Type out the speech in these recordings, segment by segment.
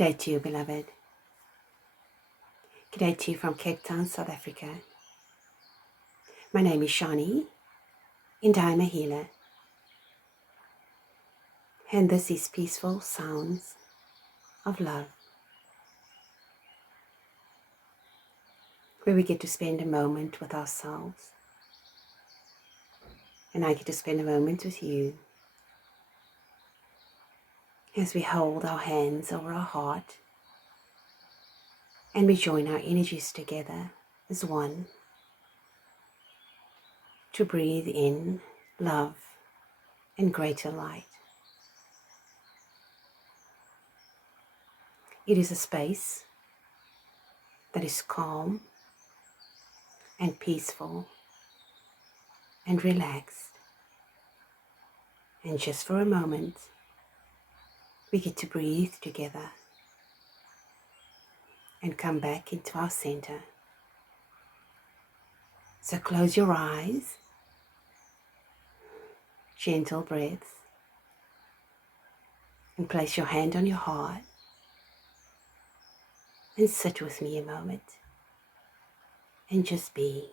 G'day to you, beloved. G'day to you from Cape Town, South Africa. My name is Shani, and I'm a healer. And this is Peaceful Sounds of Love, where we get to spend a moment with ourselves. And I get to spend a moment with you as we hold our hands over our heart and we join our energies together as one to breathe in love and greater light. It is a space that is calm and peaceful and relaxed. And just for a moment, we get to breathe together and come back into our center. So close your eyes, gentle breaths, and place your hand on your heart and sit with me a moment and just be.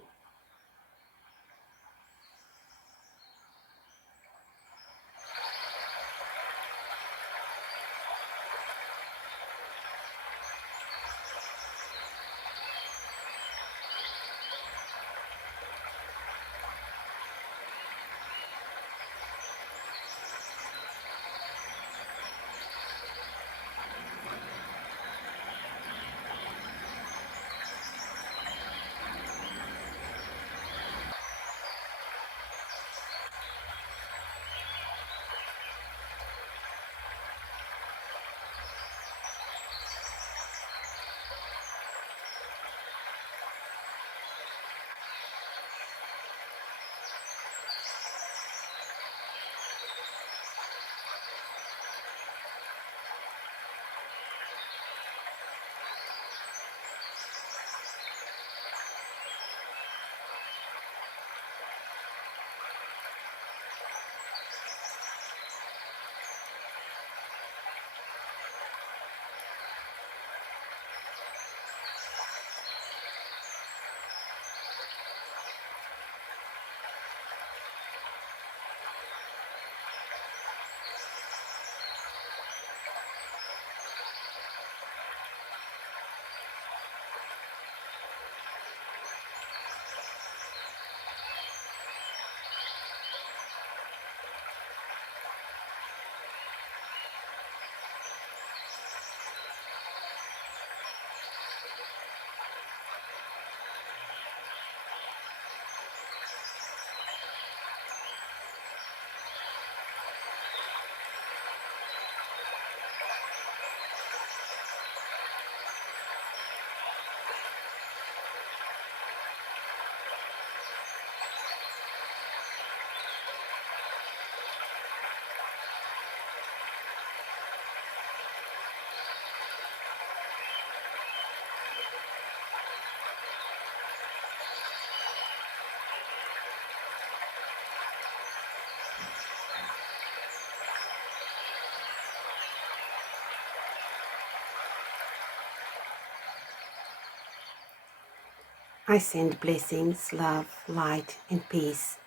I send blessings, love, light, and peace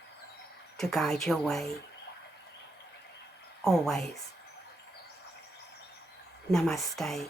to guide your way. Always. Namaste.